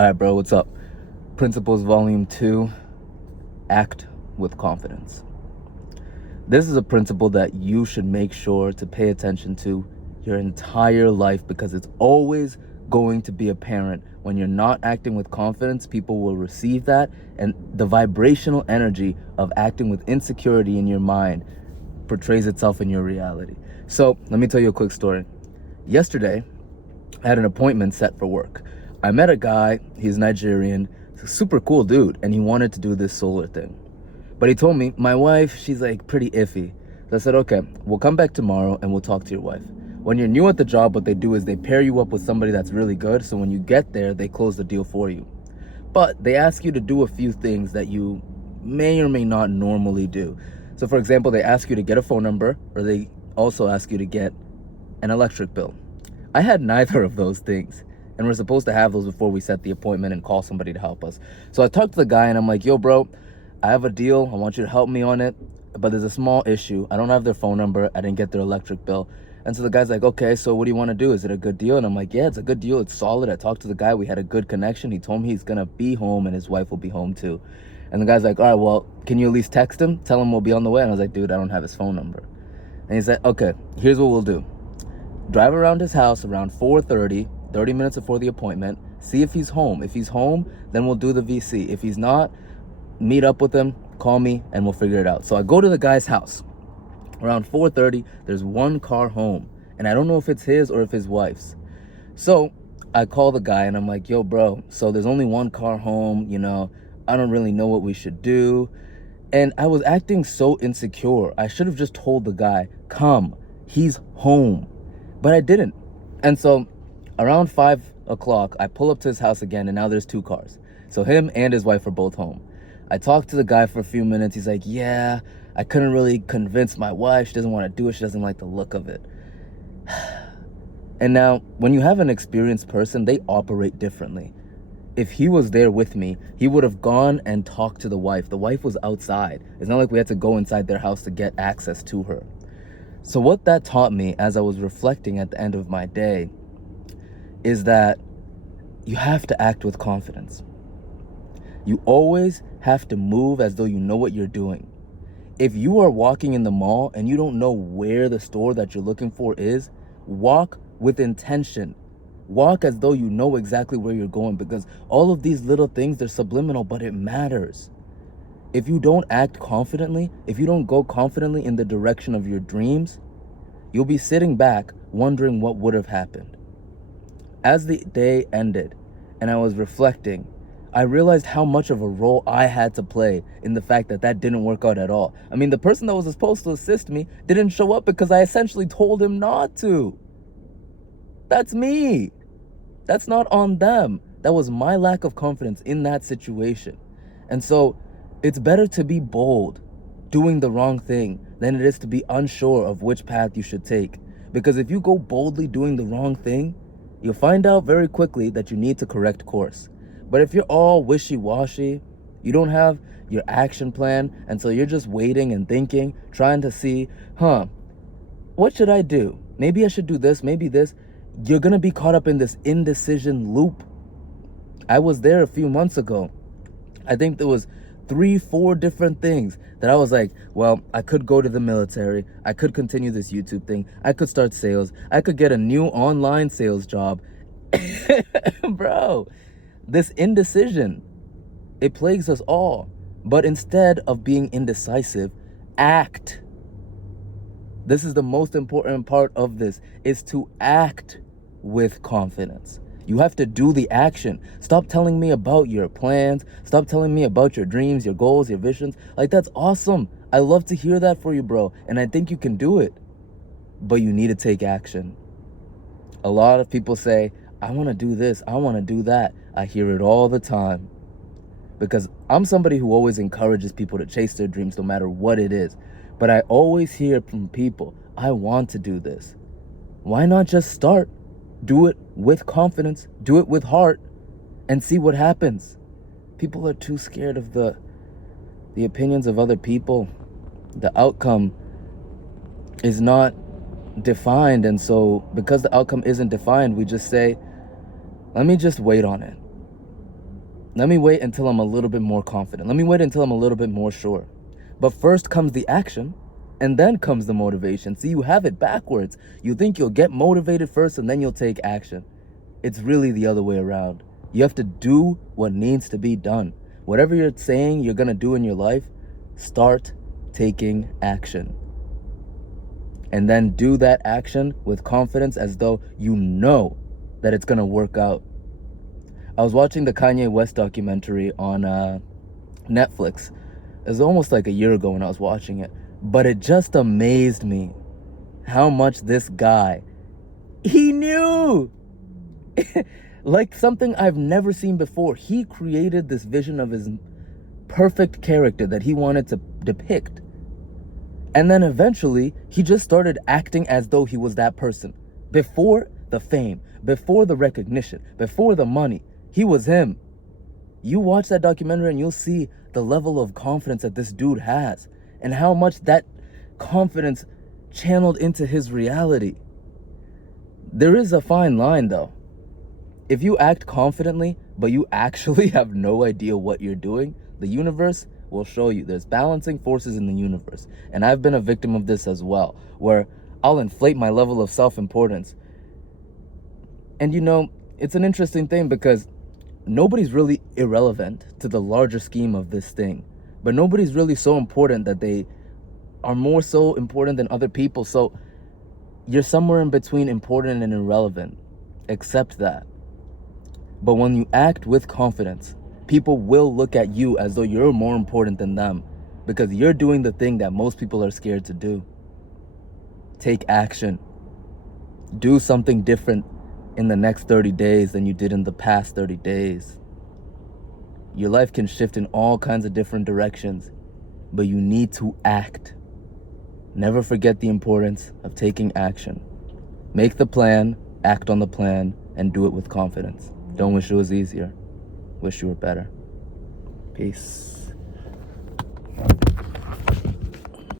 All right, bro, what's up? Principles Volume 2, Act with Confidence. This is a principle that you should make sure to pay attention to your entire life because it's always going to be apparent. When you're not acting with confidence, people will receive that, and the vibrational energy of acting with insecurity in your mind portrays itself in your reality. So, let me tell you a quick story. Yesterday, I had an appointment set for work. I met a guy, he's Nigerian, he's a super cool dude, and he wanted to do this solar thing. But he told me, my wife, she's like pretty iffy. So I said, okay, we'll come back tomorrow and we'll talk to your wife. When you're new at the job, what they do is they pair you up with somebody that's really good, so when you get there, they close the deal for you. But they ask you to do a few things that you may or may not normally do. So for example, they ask you to get a phone number, or they also ask you to get an electric bill. I had neither of those things, and we're supposed to have those before we set the appointment and call somebody to help us. So I talked to the guy and I'm like, yo, bro, I have a deal. I want you to help me on it, but there's a small issue. I don't have their phone number. I didn't get their electric bill. And so the guy's like, okay, so what do you want to do? Is it a good deal? And I'm like, yeah, it's a good deal. It's solid. I talked to the guy. We had a good connection. He told me he's going to be home and his wife will be home too. And the guy's like, all right, well, can you at least text him? Tell him we'll be on the way. And I was like, dude, I don't have his phone number. And he said, okay, here's what we'll do. Drive around his house around 4:30, 30 minutes before the appointment. See if he's home. If he's home, then we'll do the VC. If he's not, meet up with him, call me, and we'll figure it out. So I go to the guy's house. Around 4:30, there's one car home. And I don't know if it's his or if his wife's. So I call the guy and I'm like, yo, bro, so there's only one car home, I don't really know what we should do. And I was acting so insecure. I should have just told the guy, come, he's home. But I didn't. And so around 5 o'clock, I pull up to his house again, and now there's two cars. So him and his wife are both home. I talked to the guy for a few minutes. He's like, yeah, I couldn't really convince my wife. She doesn't want to do it. She doesn't like the look of it. And now, when you have an experienced person, they operate differently. If he was there with me, he would have gone and talked to the wife. The wife was outside. It's not like we had to go inside their house to get access to her. So what that taught me as I was reflecting at the end of my day is that you have to act with confidence. You always have to move as though you know what you're doing. If you are walking in the mall and you don't know where the store that you're looking for is, walk with intention. Walk as though you know exactly where you're going, because all of these little things, they're subliminal, but it matters. If you don't act confidently, if you don't go confidently in the direction of your dreams, you'll be sitting back wondering what would have happened. As the day ended and I was reflecting, I realized how much of a role I had to play in the fact that that didn't work out at all. I mean, the person that was supposed to assist me didn't show up because I essentially told him not to. That's me. That's not on them. That was my lack of confidence in that situation. And so it's better to be bold, doing the wrong thing, than it is to be unsure of which path you should take. Because if you go boldly doing the wrong thing, you'll find out very quickly that you need to correct course. But if you're all wishy-washy, you don't have your action plan, and so you're just waiting and thinking, trying to see, what should I do? Maybe I should do this, maybe this. You're gonna be caught up in this indecision loop. I was there a few months ago. I think there was 3-4 different things that I was like, well, I could go to the military. I could continue this YouTube thing. I could start sales. I could get a new online sales job. Bro, this indecision, it plagues us all. But instead of being indecisive, act. This is the most important part of this, is to act with confidence. You have to do the action. Stop telling me about your plans. Stop telling me about your dreams, your goals, your visions. Like, that's awesome. I love to hear that for you, bro. And I think you can do it. But you need to take action. A lot of people say, I want to do this. I want to do that. I hear it all the time. Because I'm somebody who always encourages people to chase their dreams no matter what it is. But I always hear from people, I want to do this. Why not just start? Do it with confidence, do it with heart, and see what happens. People are too scared of the opinions of other people. The outcome is not defined, and so because the outcome isn't defined, we just say, let me just wait on it. Let me wait until I'm a little bit more confident. Let me wait until I'm a little bit more sure. But first comes the action, and then comes the motivation. See, you have it backwards. You think you'll get motivated first, and then you'll take action. It's really the other way around. You have to do what needs to be done. Whatever you're saying you're gonna do in your life, start taking action. And then do that action with confidence as though you know that it's gonna work out. I was watching the Kanye West documentary on Netflix. It was almost like a year ago when I was watching it. But it just amazed me how much this guy, he knew. Like something I've never seen before. He created this vision of his perfect character that he wanted to depict. And then eventually, he just started acting as though he was that person. Before the fame, before the recognition, before the money, he was him. You watch that documentary and you'll see the level of confidence that this dude has and how much that confidence channeled into his reality. There is a fine line though. If you act confidently, but you actually have no idea what you're doing, the universe will show you. There's balancing forces in the universe. And I've been a victim of this as well, where I'll inflate my level of self-importance. And you know, it's an interesting thing because nobody's really irrelevant to the larger scheme of this thing. But nobody's really so important that they are more so important than other people. So you're somewhere in between important and irrelevant. Accept that. But when you act with confidence, people will look at you as though you're more important than them because you're doing the thing that most people are scared to do. Take action. Do something different in the next 30 days than you did in the past 30 days. Your life can shift in all kinds of different directions, but you need to act. Never forget the importance of taking action. Make the plan, act on the plan, and do it with confidence. Don't wish it was easier. Wish you were better. Peace.